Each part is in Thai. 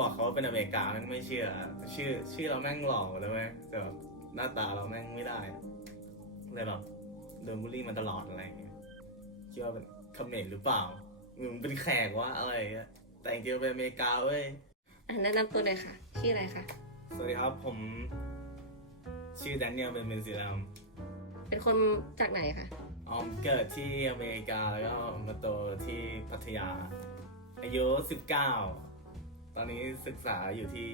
บอกเขาว่าเป็นอเมริกาแม่งไม่เชื่อ ชื่อ ชื่อเราแม่งหล่อเลยไหมแต่แบบหน้าตาเราแม่งไม่ได้เลยแบบโดนบูลลี่มาตลอดอะไรอย่างเงี้ยคิดว่าเป็นเขมรหรือเปล่ามึงเป็นแขกวะอะไรอย่างเงี้ยแต่จริงๆเป็นอเมริกาเว้ยอะแนะนำตัวหน่อยค่ะ ชื่ออะไรคะสวัสดีครับผม ชื่อแดเนียลเป็นเบนซิลัมเป็นคนจากไหนคะออมเกิดที่อเมริกาแล้วก็มาโตที่พัทยา อายุ 19ต อนนี้ศึกษาอยู่ที่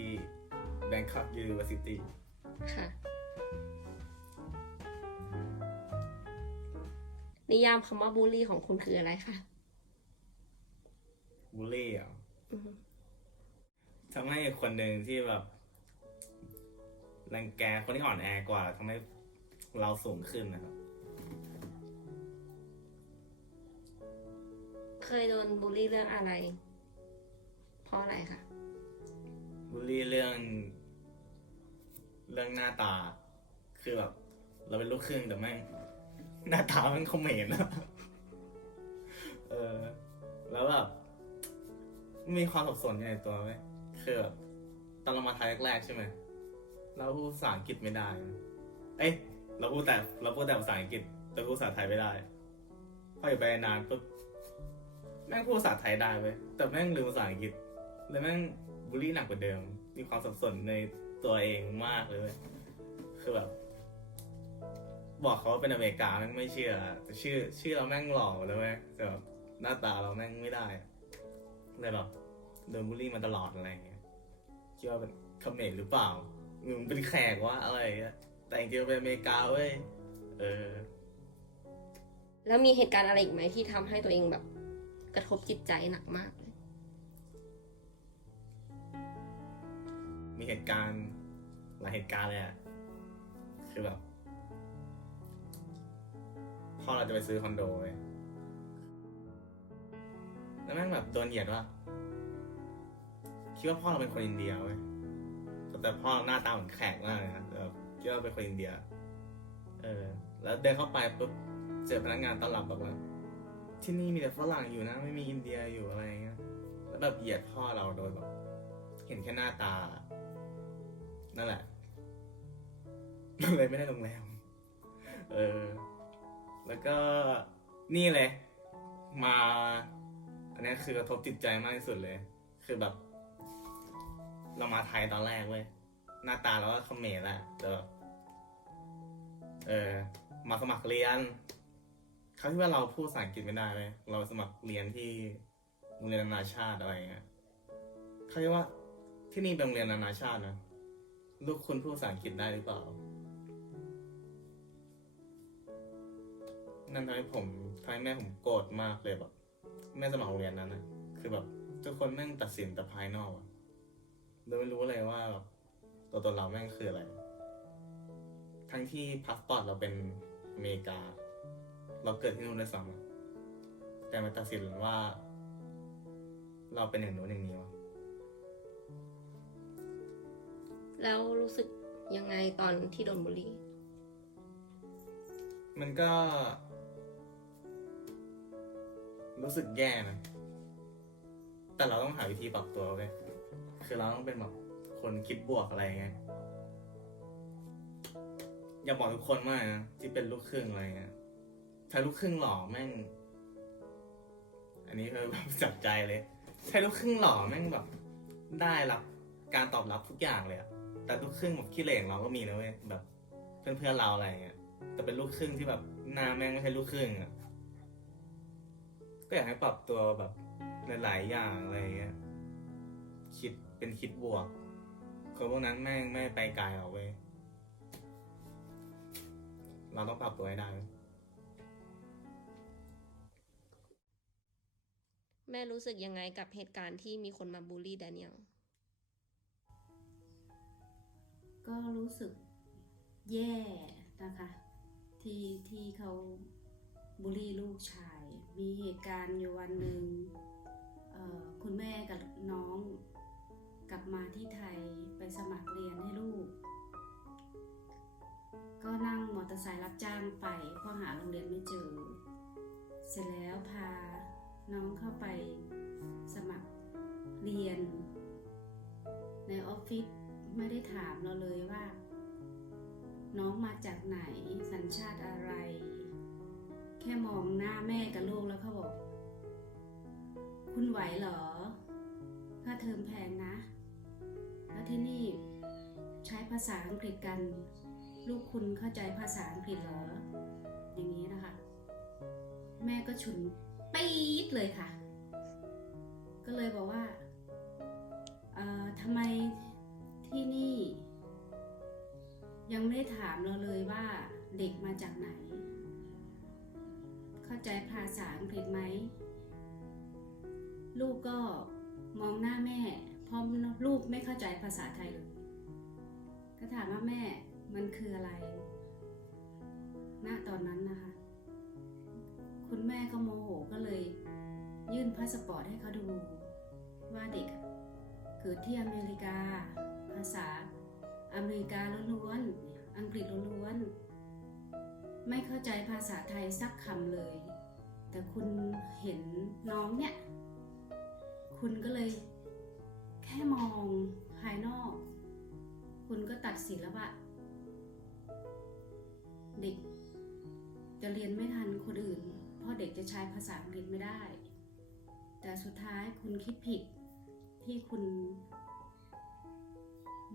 Bangkok University ค่ะ นิยามคำว่าบูลลี่ของคุณคืออะไรคะบูลลี่อะอือฮึทำให้คนหนึ่งที่แบบรังแกคนที่อ่อนแอกว่าทำให้เราสูงขึ้นนะครับ เคยโดนบูลลี่เรื่องอะไร เพราะอะไรคะ บูลลี่เรื่อง เรื่องหน้าตา คือแบบเราเป็นลูกครึ่งแต่แม่งหน้าตามันเขมรอะเออ แล้วแบบมีความสับสนในตัวไหมคือแบบตอนเรามาไทยแรกๆใช่ไหมเราพูดภาษาอังกฤษไม่ได้ เอ้ยเราพูดแต่เราพูดแต่ภาษาอังกฤษแต่พูดภาษาไทยไม่ได้พออยู่ไปนานปุ๊บแม่งพูดภาษาไทยได้เว้ยแต่แม่งลืมภาษาอังกฤษเลยแม่ง บูลลี่หนักกว่าเดิม มีความสับสนในตัวเองมากเลย คือแบบ บอกเขาว่าเป็นอเมริกาแม่งไม่เชื่อแต่ชื่อ ชื่อเราแม่งหล่อเลยเว้ยแต่แบบหน้าตาเราแม่งไม่ได้เลยแบบโดนบูลลี่มาตลอดอะไรอย่างเงี้ยคิดว่าเป็นเขมรหรือเปล่ามึงเป็นแขกวะอะไรอย่างเงี้ยแต่จริงๆเป็นอเมริกาเว้ยเออ แล้วมีเหตุการณ์อะไรอีกไหมที่ทำให้ตัวเองแบบ กระทบจิตใจหนักมาก มีเหตุการณ์หลายเหตุการณ์เลยอะคือแบบพ่อเราจะไปซื้อคอนโดเว้ยแล้วแม่งแบบโดนเหยียดว่าคิดว่าพ่อเราเป็นคนอินเดียเว้ยแต่พ่อเราหน้าตาเหมือนแขกมากเลยนะแบบคิดว่าเป็นคนอินเดีย เออ แล้วเดินเข้าไปปุ๊บเจอพนักงานต้อนรับแบบว่าที่นี่มีแต่ฝรั่งอยู่นะ ไม่มีอินเดียอยู่อะไรเงี้ยแล้วแบบเหยียดพ่อเราโดยแบบ เห็นแค่หน้าตา นั่นแหละเลยไม่ได้โรงแรม เออ แล้วก็นี่เลย มา อันนี้คือกระทบจิตใจมากที่สุดเลย คือแบบ เรามาไทยตอนแรกเว้ย หน้าตาเราก็เขมรแหละแต่แบบเออ มาสมัครเรียนเขาที่ว่าเราพูดภาษาอังกฤษไม่ได้เลย เราสมัครเรียนที่โรงเรียนนานาชาติอะไรเงี้ยเขาเรียกว่า ที่นี่เป็นโรงเรียนนานาชาตินะ ลูกคุณพูดภาษาอังกฤษได้หรือเปล่า นั่นทำให้ผมทำให้แม่ผมโกรธมากเลยแบบแม่สมัครโรงเรียนนั้นนะคือแบบทุกคนแม่งตัดสินแต่ภายนอกอะโดยไม่รู้เลยว่าแบบตัวตนเราแม่งคืออะไร ทั้งที่พาสปอร์ตเราเป็นอเมริกา เราเกิดที่นู่นด้วยซ้ำอะแต่มาตัดสินว่า เราเป็นอย่งโน้นอย่งนี้วะ แล้วรู้สึกยังไงตอนที่โดนบูลลี่ มันก็ รู้สึกแย่นะ แต่เราต้องหาวิธีปรับตัวเว้ยคือเราต้องเป็นแบบคนคิดบวกอะไรเงี้ย อย่าบอกทุกคนมากนะที่เป็นลูกครึ่งอะไรเงี้ย ถ้าลูกครึ่งหล่อแม่ง อันนี้คือแบบจับใจเลย ถ้าลูกครึ่งหล่อแม่งแบบ ได้รับการตอบรับทุกอย่างเลยอะ แต่ลูกครึ่งแบบขี้เหร่ของเราก็มีนะเว้ยแบบ เพื่อนๆเราอะไรเงี้ยแต่เป็นลูกครึ่งที่แบบหน้าแม่งไม่ใช่ลูกครึ่งอะก็อยากให้ปรับตัวแบบหลาย ๆ อย่างอะไรเงี้ยคิดเป็นคิดบวกคนพวกนั้นแม่งไม่ไปไกลเราเว้ยเราต้องปรับตัวให้ได้ แม่รู้สึกยังไงกับเหตุการณ์ที่มีคนมาบูลลี่แดเนียล ก็รู้สึกแย่นะคะที่ที่เขาบูลลี่ลูกชาย มีเหตุการณ์อยู่วันหนึ่งคุณแม่กับน้องกลับมาที่ไทยไปสมัครเรียนให้ลูก ก็นั่งมอเตอร์ไซค์รับจ้างไปเพราะหาโรงเรียนไม่เจอ เสร็จแล้วพาน้องเข้าไปสมัครเรียน ในออฟฟิศ ไม่ได้ถามเราเลยว่า น้องมาจากไหนสัญชาติอะไร แค่มองหน้าแม่กับลูกแล้วเขาบอก คุณไหวเหรอค่าเทอมแพงนะ แล้วที่นี่ใช้ภาษาอังกฤษกัน ลูกคุณเข้าใจภาษาอังกฤษเหรอ อย่างนี้นะคะ แม่ก็ฉุนปี๊ดเลยค่ะ ก็เลยบอกว่าเออทำไม ที่นี่ ยังไม่ได้ถามเราเลยว่าเด็กมาจากไหน เข้าใจภาษาอังกฤษไหม ลูกก็มองหน้าแม่เพราะลูกไม่เข้าใจภาษาไทยเลยก็ถามว่าแม่มันคืออะไร ณ ตอนนั้นนะคะ คุณแม่ก็โมโหก็เลยยื่นพาสปอร์ตให้เขาดูว่าเด็ก เกิดที่อเมริกา ภาษาอเมริกาล้วนๆ อังกฤษล้วนๆ ไม่เข้าใจภาษาไทยสักคำเลย แต่คุณเห็นน้องเนี่ย คุณก็เลยแค่มองภายนอก คุณก็ตัดสินแล้วว่าเด็กจะเรียนไม่ทันคนอื่น เพราะเด็กจะใช้ภาษาอังกฤษไม่ได้ แต่สุดท้ายคุณคิดผิด ที่คุณ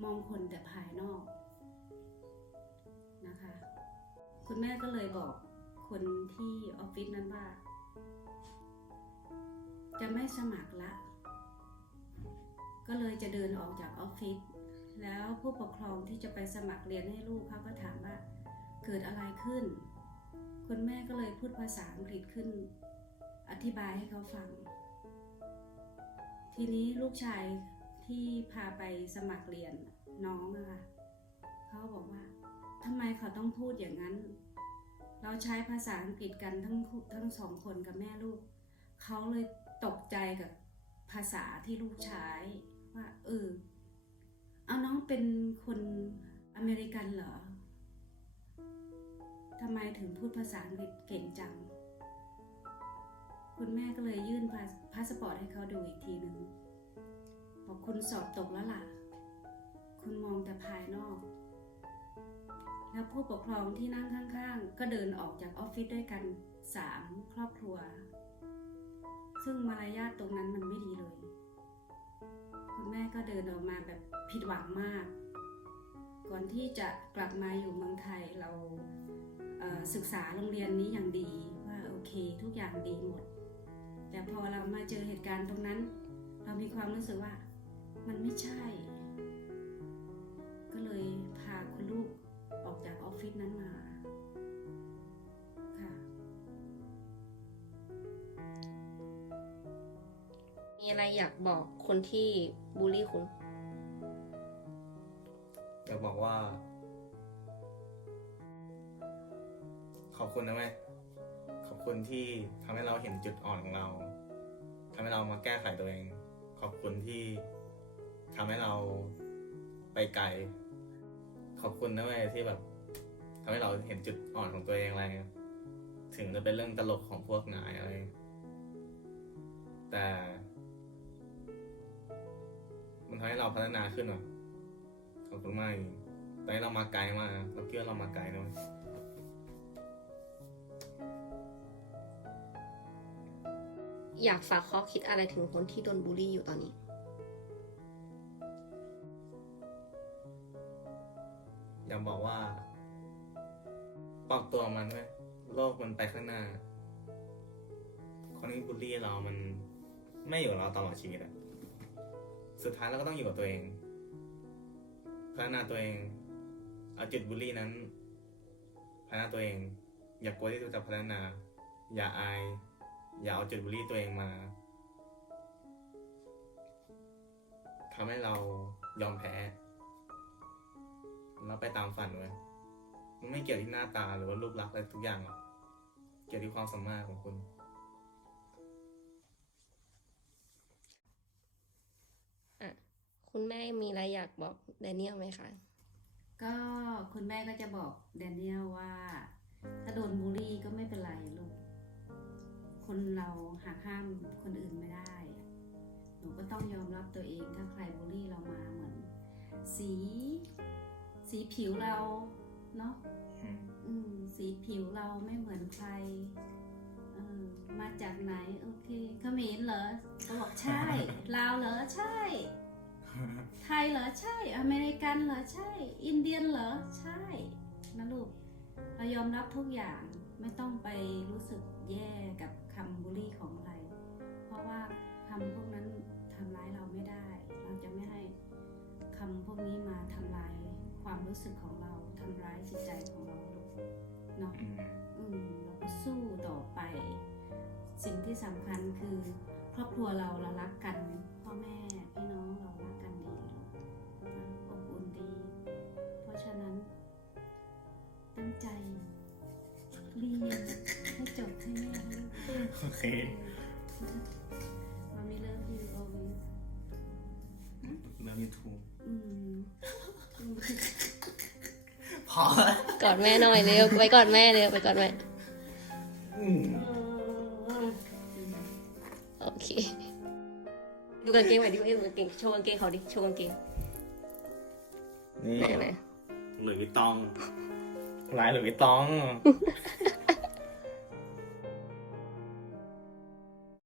มองคนแต่ภายนอกนะคะ คุณแม่ก็เลยบอกคนที่ออฟฟิศนั้นว่า จะไม่สมัครละ ก็เลยจะเดินออกจากออฟฟิศแล้วผู้ปกครองที่จะไปสมัครเรียนให้ลูกเขาก็ถามว่าเกิดอะไรขึ้น คุณแม่ก็เลยพูดภาษาอังกฤษขึ้น อธิบายให้เขาฟัง ทีนี้ลูกชายที่พาไปสมัครเรียนน้องอะค่ะเขาบอกว่าทำไมเขาต้องพูดอย่างนั้น เราใช้ภาษาอังกฤษกันทั้งทั้งสองคนกับแม่ลูก เขาเลยตกใจกับภาษาที่ลูกใช้ว่าเออเอาน้องเป็นคนอเมริกันเหรอทำไมถึงพูดภาษาอังกฤษเก่งจัง คุณแม่ก็เลยยื่นพาพาสปอร์ตให้เขาดูอีกทีหนึ่งบอกคุณสอบตกแล้วล่ะ คุณมองแต่ภายนอก แล้วผู้ปกครองที่นั่งข้างๆ ก็เดินออกจากออฟฟิศด้วยกันสามครอบครัว ซึ่งมารยาทตรงนั้นมันไม่ดีเลย คุณแม่ก็เดินออกมาแบบผิดหวังมาก ก่อนที่จะกลับมาอยู่เมืองไทยเราศึกษาโรงเรียนนี้อย่างดีว่าโอเคทุกอย่างดีหมด แต่พอเรามาเจอเหตุการณ์ตรงนั้น เรามีความรู้สึกว่ามันไม่ใช่ ก็เลยพาคุณลูกออกจากออฟฟิศนั้นมาค่ะ มีอะไรอยากบอกคนที่บูลลี่คุณอยากบอกว่า ขอบคุณนะแม่ คุณที่ทำให้เราเห็นจุดอ่อนของเราทำให้เรามาแก้ไขตัวเอง ขอบคุณที่ทำให้เราไปไกล ขอบคุณนะแม่ที่แบบทำให้เราเห็นจุดอ่อนของตัวเองอะไร ถึงจะเป็นเรื่องตลกของพวกนายอะไร แต่ มันทำให้เราพัฒนาขึ้นว่ะขอบคุณมากตอนนี้เรามาไกลมากเราคิดว่าเรามาไกลนะเว้ย อยากฝากข้อคิดอะไรถึงคนที่โดนบูลลี่อยู่ตอนนี้ อยากบอกว่าปรับตัวมันไว้โลกมันไปข้างหน้า คนที่บูลลี่เรามันไม่อยู่กับเราตลอดชีวิตอะสุดท้ายเราก็ต้องอยู่กับตัวเอง พัฒนาตัวเอง เอาจุดบูลลี่นั้น พัฒนาตัวเอง อย่ากลัวที่จะพัฒนา อย่าอาย อย่าเอาจุดบูลลี่ตัวเองมาทำให้เรายอมแพ้ เราไปตามฝันเว้ยมันไม่เกี่ยวที่หน้าตาหรือว่ารูปลักษณ์อะไรทุกอย่างหรอกเกี่ยวที่ความสามารถของคุณคุณแม่มีอะไรอยากบอกแดเนียลไหมคะ ก็คุณแม่ก็จะบอกแดเนียลว่า ถ้าโดนบูลลี่ก็ไม่เป็นไรลูก คนเราหักห้ามคนอื่นไม่ได้ หนูก็ต้องยอมรับตัวเองถ้าใครบูลลี่เรามาเหมือน สี สีผิวเราเนาะอืมอืมสีผิวเราไม่เหมือนใครเออมาจากไหน โอเคเขมรเหรอก็บอกใช่ลาวเหรอใช่ ไทยเหรอใช่ อเมริกันเหรอใช่ อินเดียนเหรอใช่นะลูกเรายอมรับทุกอย่าง ไม่ต้องไปรู้สึกแย่กับคำบูลลี่ของใคร เพราะว่าคำพวกนั้นทำร้ายเราไม่ได้ เราจะไม่ให้คำพวกนี้มาทำลายความรู้สึกของเราทำร้ายจิตใจของเราลูกเนาะอืมอืมเราก็สู้ต่อไป สิ่งที่สำคัญคือครอบครัวเราเรารักกัน โอเคมามีเลิฟยูโอเวเริ่มยูทูบอืมพอละกอดแม่หน่อยเร็วไปกอดแม่เร็วไปกอดแม่อืมโอเค ดูกางเกงหน่อยดิดูกางเกงโชว์กางเกงเขาดิโชว์กางเกงนี่ไหนไหนหลุยส์วิตตองลายหลุยส์วิตตอง